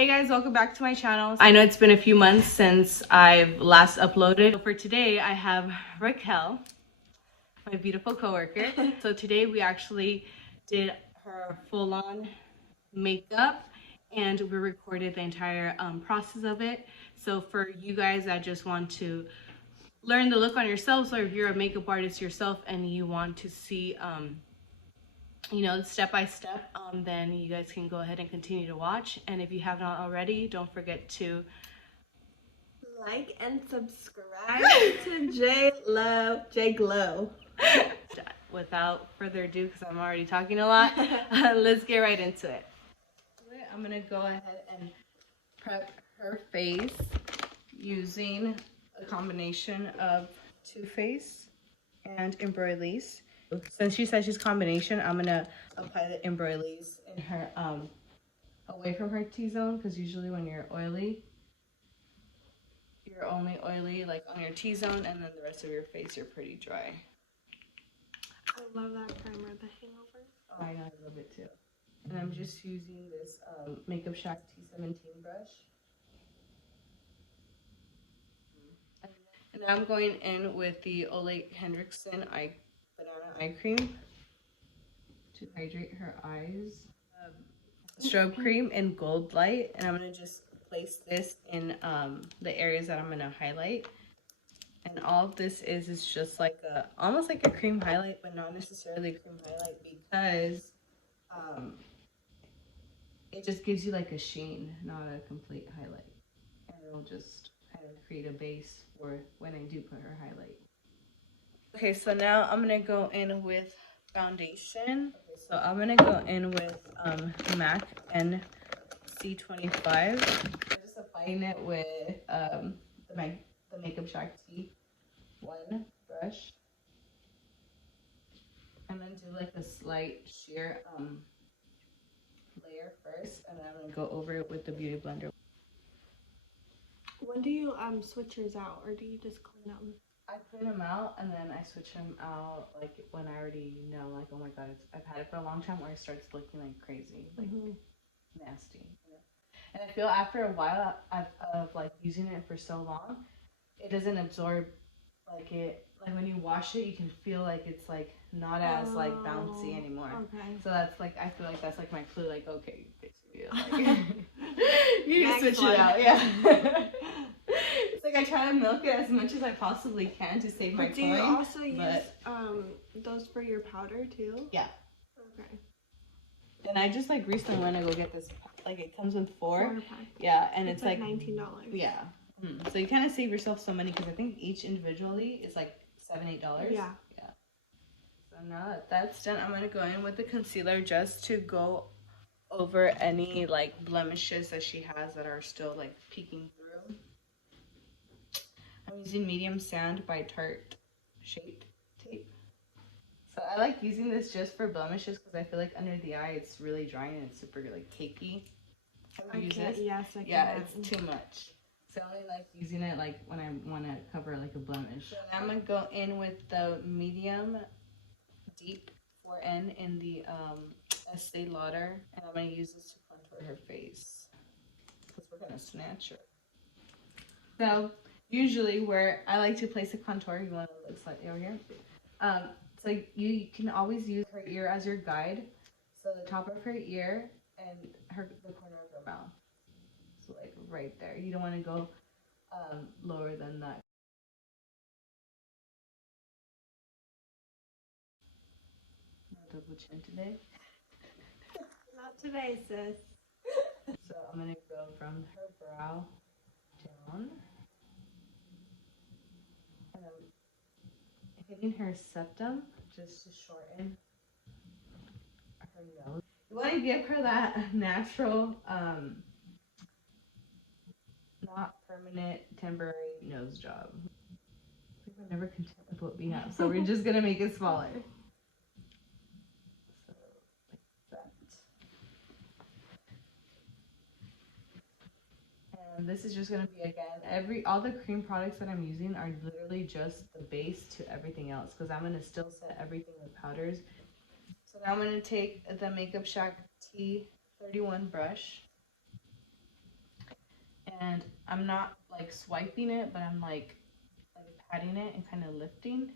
Hey guys, welcome back to my channel. I know it's been a few months since I've last uploaded. So for today, I have Raquel, my beautiful coworker. So today we actually did her full-on makeup and we recorded the entire process of it. So for you guys that just want to learn the look on yourself, so if you're a makeup artist yourself and you want to see you know, step by step, then you guys can go ahead and continue to watch. And if you have not already, don't forget to like and subscribe to J Glow. Without further ado, because I'm already talking a lot, let's get right into it. I'm gonna go ahead and prep her face using a combination of Too Faced and Embroideries. Since she said she's combination, I'm gonna apply the Embroideries in her away from her T-zone, because usually when you're oily, you're only oily like on your T-zone, and then the rest of your face you're pretty dry. I love that primer, the Hangover. Oh, I know, I love it too. And I'm just using this Makeup Shack T17 brush. And I'm going in with the Ole Henriksen Banana Eye Cream to hydrate her eyes. Strobe cream in Gold Light, and I'm going to just place this in the areas that I'm going to highlight. And all of this is just like almost like a cream highlight, but not necessarily a cream highlight, because it just gives you like a sheen, not a complete highlight. And it'll just kind of create a base for when I do put her highlight. Okay, so now I'm gonna go in with foundation. Okay, so I'm gonna go in with MAC NC25. I'm just applying it with the Makeup Shack T1 brush, and then do like a slight sheer layer first, and then I'm gonna go over it with the Beauty Blender. When do you switch yours out, or do you just clean them? I clean them out and then I switch them out like when I already know, like, oh my god, I've had it for a long time, or it starts looking like crazy, like nasty. You know? And I feel after a while of like using it for so long, it doesn't absorb like it. Like when you wash it, you can feel like it's like not as like bouncy anymore. Okay. So that's like, I feel like that's like my clue. Like, okay, basically, like, you need to switch it out. Yeah. It's like I try to milk it as much as I possibly can to save my coin. Do you also use those for your powder too? Yeah. Okay. And I just like recently went to go get this. Like it comes with four. Pack. Yeah, and it's like $19. Yeah. So you kind of save yourself some money, because I think each individually is like $7-8. Yeah. Yeah. So now that that's done, I'm gonna go in with the concealer just to go over any like blemishes that she has that are still like peeking through. I'm using Medium Sand by Tarte Shape Tape. So I like using this just for blemishes, because I feel like under the eye it's really dry and it's super like cakey. Have you used this? Yes, I can. Yeah, it's too much. So I only like using it like when I want to cover like a blemish. So now I'm going to go in with the medium deep 4N in the Estee Lauder, and I'm going to use this to contour her face, because we're going to snatch her. So usually where I like to place a contour, you want to look slightly over here. So you can always use her ear as your guide. So the top of her ear and the corner of her mouth. So like right there. You don't want to go lower than that. Not double chin today. Not today, sis. So I'm gonna go from her brow down, and I'm hitting her septum just to shorten her nose. You want to give her that natural, not permanent, temporary nose job. We're never content with what we have, so we're just gonna make it smaller. So, like that. And this is just gonna be, again, all the cream products that I'm using are literally just the base to everything else, because I'm gonna still set everything with powders. So now I'm gonna take the Makeup Shack T31 brush. and I'm not like swiping it, but I'm like patting it and kind of lifting.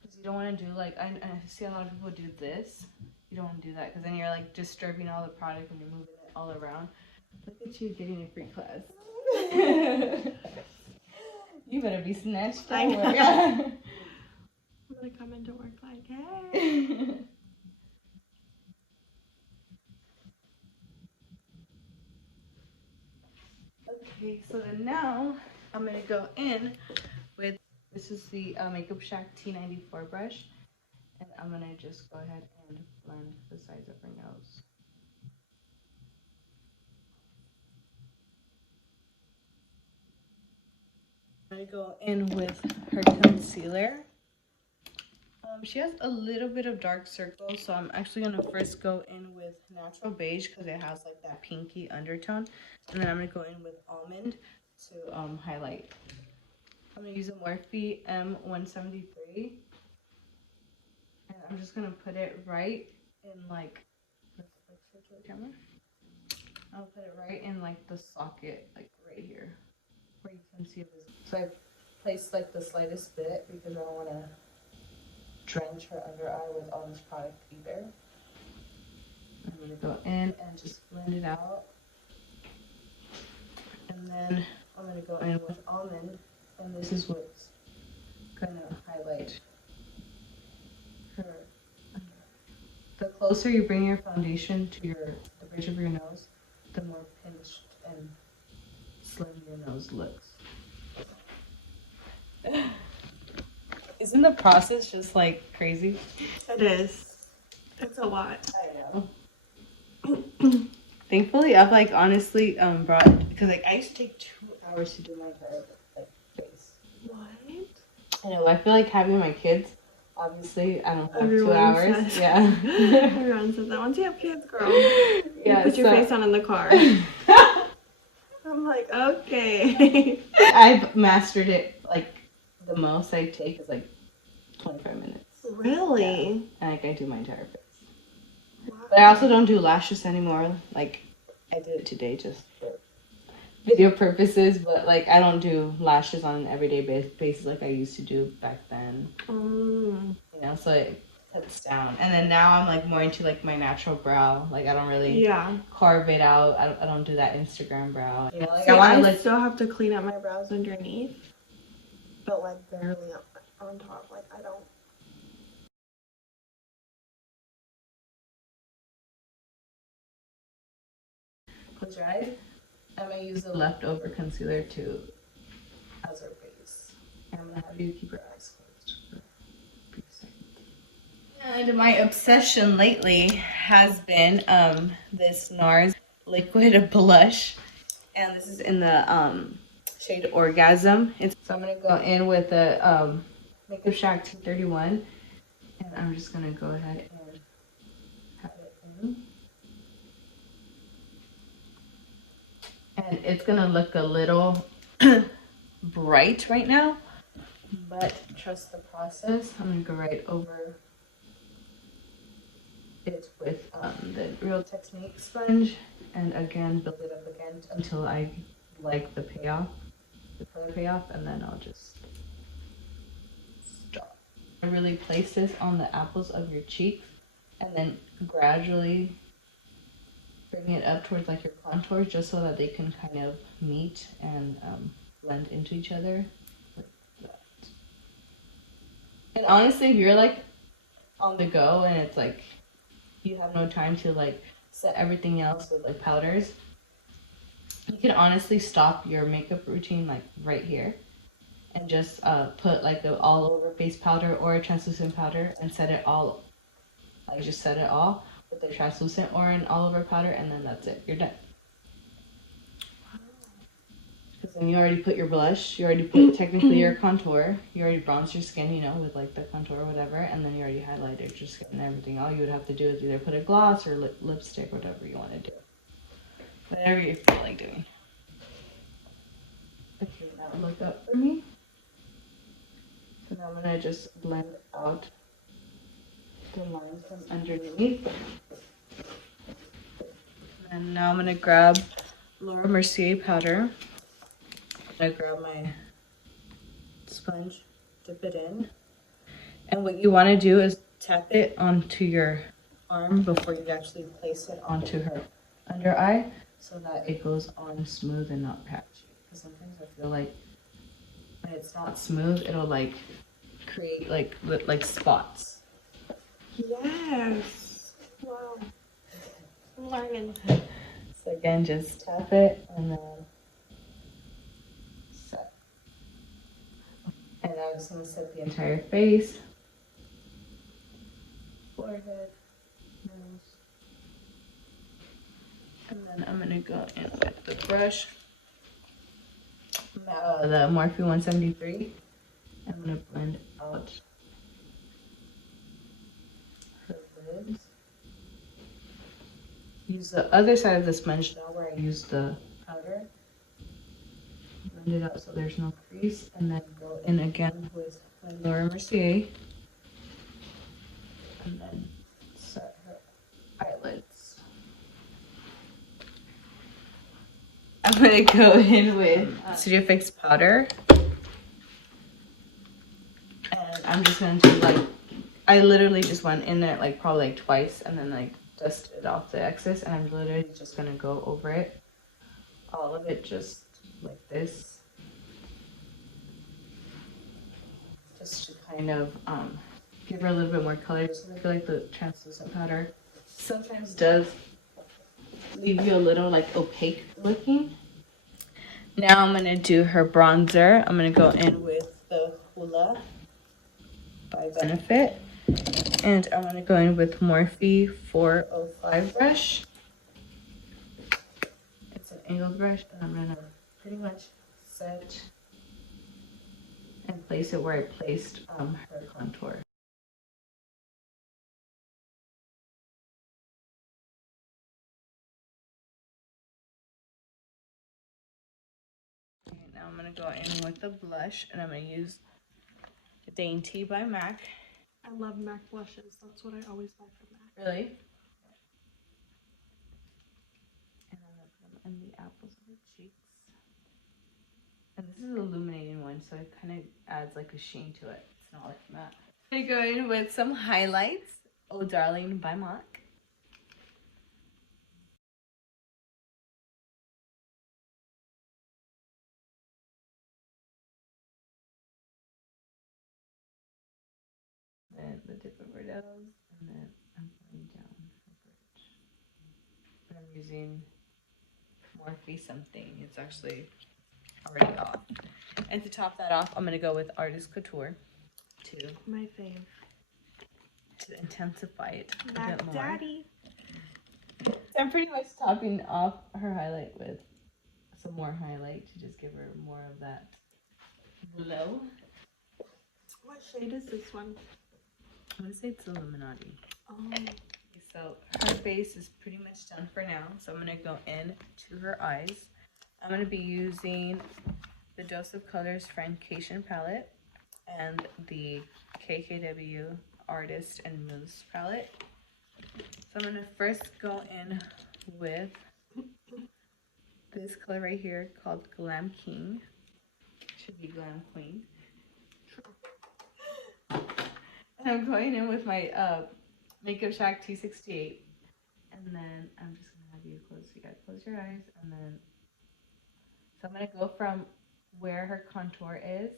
Because you don't want to do like, I see a lot of people do this. You don't want to do that because then you're like disturbing all the product and you're moving it all around. Look at you getting a free class. You better be snatched I out. know. I'm gonna come into work like, hey. Okay, so then now I'm gonna go in with, this is the Makeup Shack T94 brush, and I'm gonna just go ahead and blend the sides of her nose. I'm gonna go in with her concealer. She has a little bit of dark circles, so I'm actually gonna first go in with Natural Beige because it has like that pinky undertone, and then I'm gonna go in with Almond to highlight. I'm gonna use a Morphe M173, and I'm just gonna put it right in like, circular camera. I'll put it right in like the socket, like right here, where you can see it. So I placed like the slightest bit because I don't want to drench her under eye with all this product either. I'm gonna go in and just blend it out, and then I'm gonna go in with Almond, and this is what's gonna highlight her. The closer you bring your foundation to the bridge of your nose, the more pinched and slim your nose looks. Isn't the process just like crazy? It is. It's a lot. I know. Thankfully, I've like honestly brought, because like I used to take 2 hours to do my hair, like face. What? I know. I feel like having my kids. Obviously, I don't have Everyone 2 hours. says. Yeah. Everyone says that once you have kids, girl. You put your face on in the car. I'm like, okay. I've mastered it. Like the most I take is like 25 minutes. Really? Yeah. And like I do my entire face. Wow. But I also don't do lashes anymore. Like I did it today just for video purposes, but like I don't do lashes on an everyday basis like I used to do back then. You know, so it cuts down. And then now I'm like more into like my natural brow. Like I don't really carve it out. I don't do that Instagram brow. You know, like see, I still have to clean up my brows underneath, but like barely up on top. Like I don't. Close your eyes. I'm gonna use the leftover concealer to as our base. And I'm gonna have you keep your eyes closed for a few seconds. And my obsession lately has been this NARS liquid blush, and this is in the shade Orgasm. So I'm gonna go in with the Makeup Shack 231, and I'm just gonna go ahead and have it in. And it's gonna look a little bright right now, but trust the process. I'm gonna go right over it with the Real Technique sponge, and again build it up again until I like the payoff, the color payoff, and then I'll just stop. I really place this on the apples of your cheeks, and then gradually bring it up towards like your contours, just so that they can kind of meet and blend into each other. Like that. And honestly, if you're like on the go and it's like you have no time to like set everything else with like powders, you can honestly stop your makeup routine like right here and just put like the all over face powder or a translucent powder and set it all, like just set it all with the translucent or an all over powder, and then that's it, you're done. Because then you already put your blush, you already put technically your contour, you already bronzed your skin, you know, with like the contour or whatever, and then you already highlighted your skin and everything. All you would have to do is either put a gloss or lipstick, whatever you want to do. Whatever you feel like doing. Okay, now look up for me. So now I'm going to just blend out the lines from underneath. And now I'm going to grab Laura Mercier powder. I grab my sponge, dip it in. And what you want to do is tap it onto your arm before you actually place it onto her under eye so that it goes on smooth and not patchy. Because sometimes I feel like when it's not smooth, it'll like create like spots. Yes. Wow. I'm learning. So again, just tap it and then set. And I'm just gonna set the entire face, forehead, nose, and then I'm gonna go in with the brush, the Morphe 173. I'm gonna blend out her lids. Use the other side of the sponge now where I used the powder. Blend it out so there's no crease, and then go in again with my Laura Mercier. And then set her eyelids. I'm gonna go in with Studio Fix powder. And I'm just gonna do like, I literally just went in there like probably like twice and then like dusted off the excess, and I'm literally just gonna go over it. All of it just like this. Just to kind of give her a little bit more color. So I feel like the translucent powder sometimes does leave you a little like opaque looking. Now I'm gonna do her bronzer. I'm gonna go in with the Hoola by Benefit, and I'm gonna go in with Morphe 405 brush. It's an angled brush, and I'm gonna pretty much set and place it where I placed her contour. Okay, now I'm gonna go in with the blush, and I'm gonna use Dainty by MAC. I love MAC blushes. That's what I always buy from MAC. Really? And I'm gonna put them in the apples of her cheeks. And this is an illuminating one, so it kind of adds like a sheen to it. It's not like matte. I'm gonna go in with some highlights. Oh Darling by MAC. And the tip of her nose, and then I'm going down her bridge. But I'm using Morphe something. It's actually already off. And to top that off, I'm gonna go with Artist Couture to My fave. to intensify it a Mac bit more. Daddy. So I'm pretty much topping off her highlight with some more highlight to just give her more of that glow. What shade is this one? I'm gonna say it's Illuminati. Oh. So her face is pretty much done for now. So I'm gonna go in to her eyes. I'm gonna be using the Dose of Colors Francation palette and the KKW Artist and Mousse palette. So I'm gonna first go in with this color right here called Glam King. Should be Glam Queen. And I'm going in with my Makeup Shack 268. And then I'm just gonna have you close your eyes, and then so I'm gonna go from where her contour is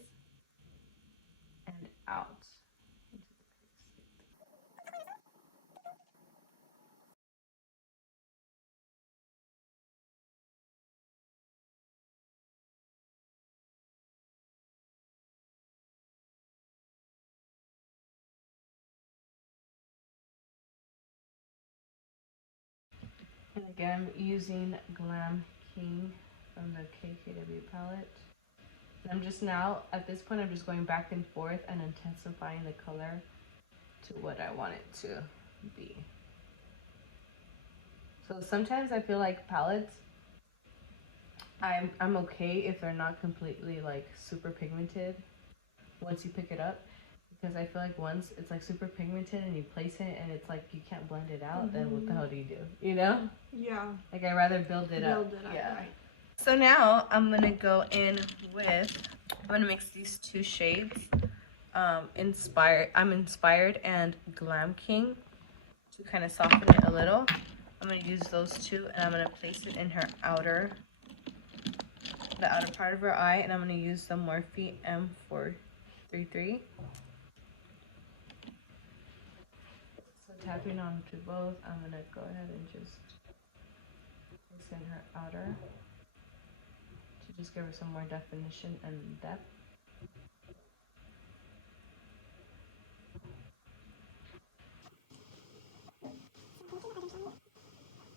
and out. And again, I'm using Glam King from the KKW palette. And I'm just now, at this point, I'm just going back and forth and intensifying the color to what I want it to be. So sometimes I feel like palettes, I'm okay if they're not completely like super pigmented once you pick it up. Because I feel like once it's like super pigmented and you place it and it's like you can't blend it out, then what the hell do you do? You know? Yeah. Like I'd rather build it up. Yeah. Right. So now I'm gonna go in with, I'm gonna mix these two shades. I'm Inspired and Glam King to kind of soften it a little. I'm gonna use those two and I'm gonna place it in her the outer part of her eye, and I'm gonna use the Morphe M433. So tapping onto both, I'm gonna go ahead and just place in her outer to just give her some more definition and depth.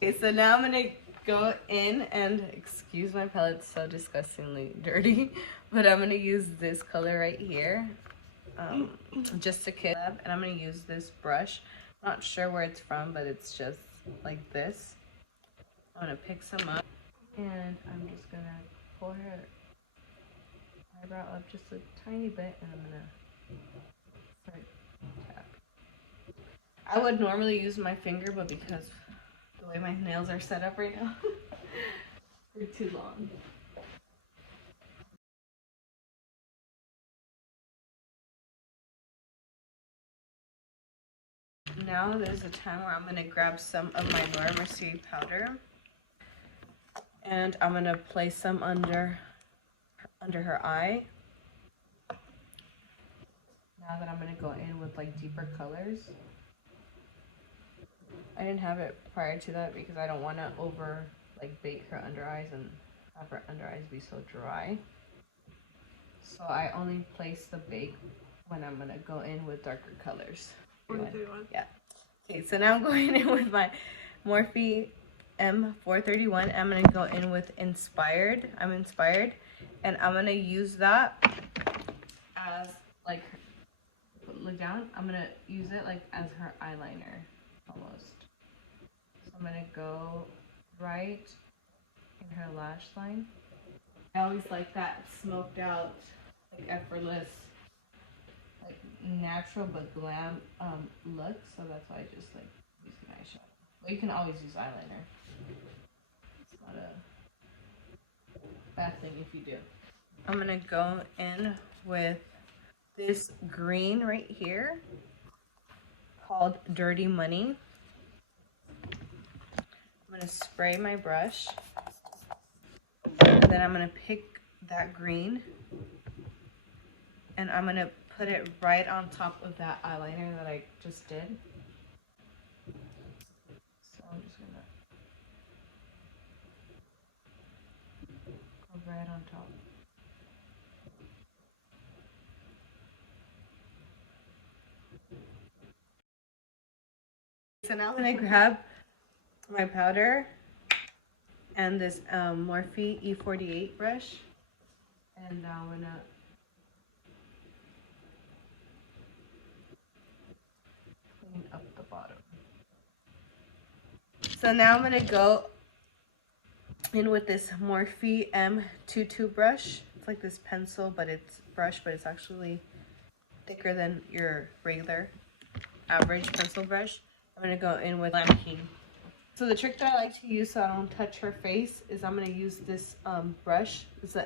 Okay, so now I'm gonna go in and, excuse my palette's so disgustingly dirty, but I'm gonna use this color right here, just to kiss up, and I'm gonna use this brush. Not sure where it's from, but it's just like this. I'm gonna pick some up, and I'm just gonna pull her eyebrow up just a tiny bit, and I'm gonna start tap. I would normally use my finger, but because the way my nails are set up right now, they're too long. Now there's a time where I'm going to grab some of my Laura Mercier powder and I'm going to place some under her eye. Now that I'm going to go in with like deeper colors. I didn't have it prior to that because I don't want to over like bake her under eyes and have her under eyes be so dry. So I only place the bake when I'm going to go in with darker colors. 431. Yeah. Okay, so now I'm going in with my Morphe M431. I'm going to go in with Inspired. I'm Inspired. And I'm going to use that as, like, look down. I'm going to use it, like, as her eyeliner, almost. So I'm going to go right in her lash line. I always like that smoked out, like, effortless, like natural but glam look, so that's why I just like use an eyeshadow. Well, you can always use eyeliner. It's not a bad thing if you do. I'm gonna go in with this green right here called Dirty Money. I'm gonna spray my brush and then I'm gonna pick that green and I'm gonna put it right on top of that eyeliner that I just did. So I'm just gonna go right on top. So now I'm gonna grab my powder and this Morphe E48 brush, and now I'm gonna clean up the bottom. So now I'm gonna go in with this Morphe M22 brush. It's like this pencil, but it's brush, but it's actually thicker than your regular average pencil brush. I'm gonna go in with Glam King. So the trick that I like to use so I don't touch her face is I'm gonna use this brush. It's the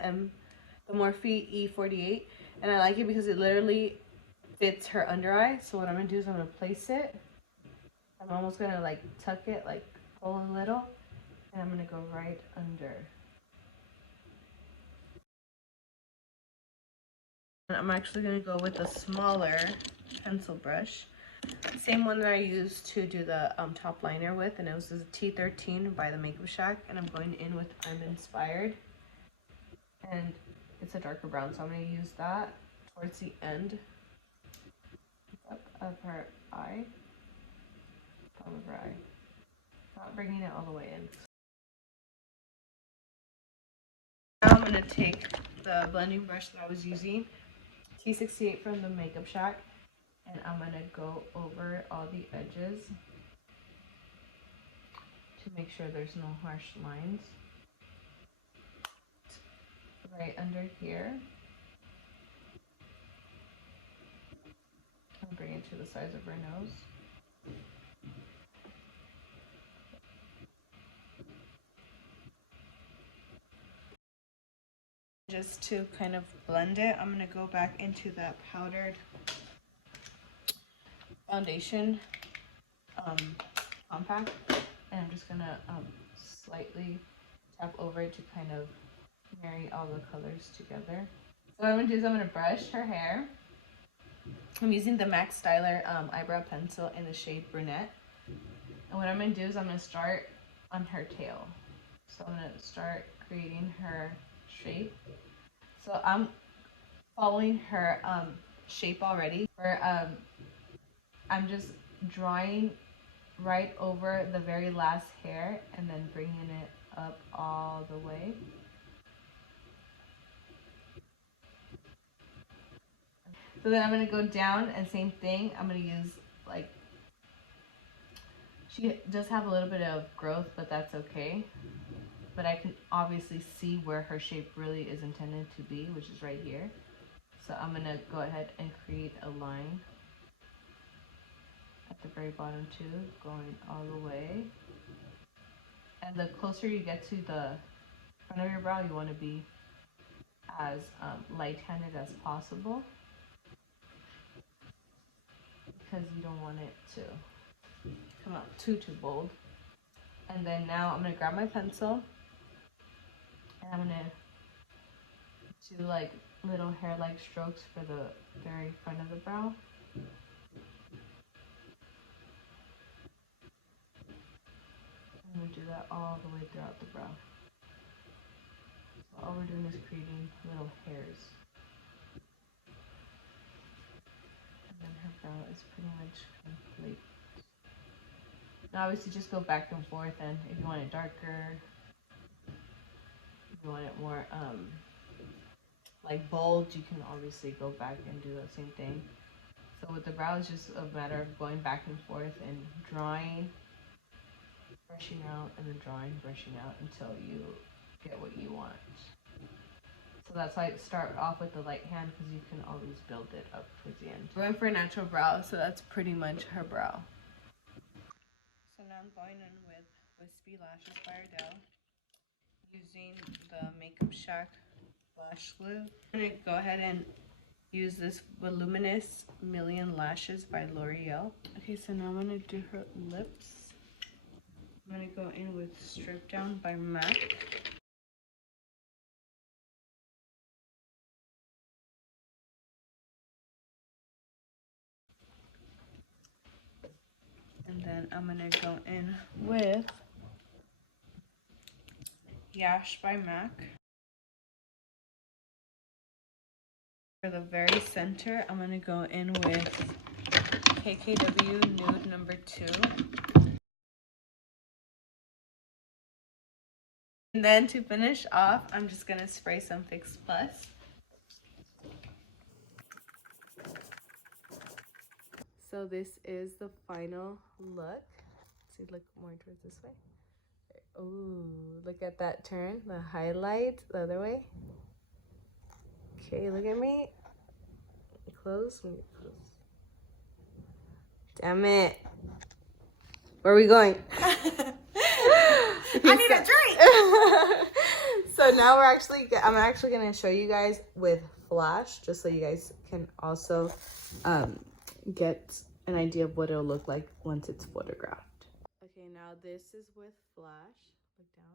Morphe E48, and I like it because it literally fits her under eye. So what I'm gonna do is I'm gonna place it. I'm almost gonna like tuck it, like pull a little, and I'm gonna go right under. And I'm actually gonna go with a smaller pencil brush. Same one that I used to do the top liner with, and it was the T13 by the Makeup Shack, and I'm going in with I'm Inspired. And it's a darker brown, so I'm going to use that towards the end of her eye, bottom of her eye, not bringing it all the way in. Now I'm going to take the blending brush that I was using, T68 from the Makeup Shack, and I'm going to go over all the edges to make sure there's no harsh lines. Right under here. it to the size of her nose. Just to kind of blend it, I'm going to go back into that powdered foundation compact, and I'm just going to slightly tap over it to kind of marry all the colors together. So what I'm going to do is I'm going to brush her hair. I'm using the MAC Styler eyebrow pencil in the shade Brunette. And what I'm going to do is I'm going to start on her tail. So I'm going to start creating her shape. So I'm following her shape already. I'm just drawing right over the very last hair and then bringing it up all the way. So then I'm going to go down and same thing. I'm going to use like, she does have a little bit of growth, but that's okay. But I can obviously see where her shape really is intended to be, which is right here. So I'm going to go ahead and create a line at the very bottom too, going all the way. And the closer you get to the front of your brow, you want to be as light-handed as possible, because you don't want it to come out too bold. And then now I'm going to grab my pencil and I'm going to do like little hair-like strokes for the very front of the brow. I'm going to do that all the way throughout the brow. So all we're doing is creating little hairs. And then her brow is pretty much complete. Now obviously just go back and forth, and if you want it darker, if you want it more like bold, you can obviously go back and do the same thing. So with the brow, it's just a matter of going back and forth and drawing, brushing out, and then drawing, brushing out until you get what you want. So that's why I start off with the light hand, because you can always build it up towards the end. We're going for a natural brow, so that's pretty much her brow. So now I'm going in with Wispy Lashes by Ardell, using the Makeup Shack lash glue. I'm going to go ahead and use this Voluminous Million Lashes by L'Oreal. Okay, so now I'm going to do her lips. I'm going to go in with Strip Down by MAC. And then I'm going to go in with Yash by MAC. For the very center, I'm going to go in with KKW Nude number 2. And then to finish off, I'm just going to spray some Fix Plus. So this is the final look. See, look more towards this way. Ooh, look at that turn. The highlight the other way. Okay, look at me. Close. Damn it. Where are we going? I need a drink. So now I'm actually gonna show you guys with flash, just so you guys can also get an idea of what it'll look like once it's photographed. Okay, now this is with flash. Look down.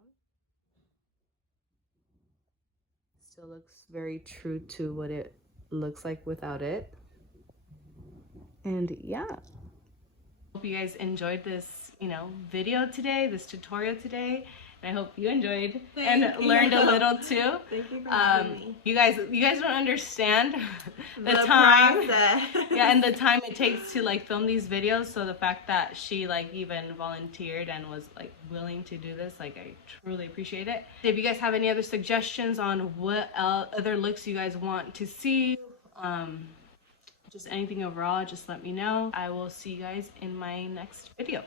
Still looks very true to what it looks like without it. And yeah. Hope you guys enjoyed this, video today, this tutorial today. And I hope you enjoyed and learned a little too. Thank you for having me. You guys don't understand the time. Process. Yeah, and the time it takes to like film these videos. So the fact that she like even volunteered and was like willing to do this, like I truly appreciate it. If you guys have any other suggestions on what other looks you guys want to see, just anything overall, just let me know. I will see you guys in my next video.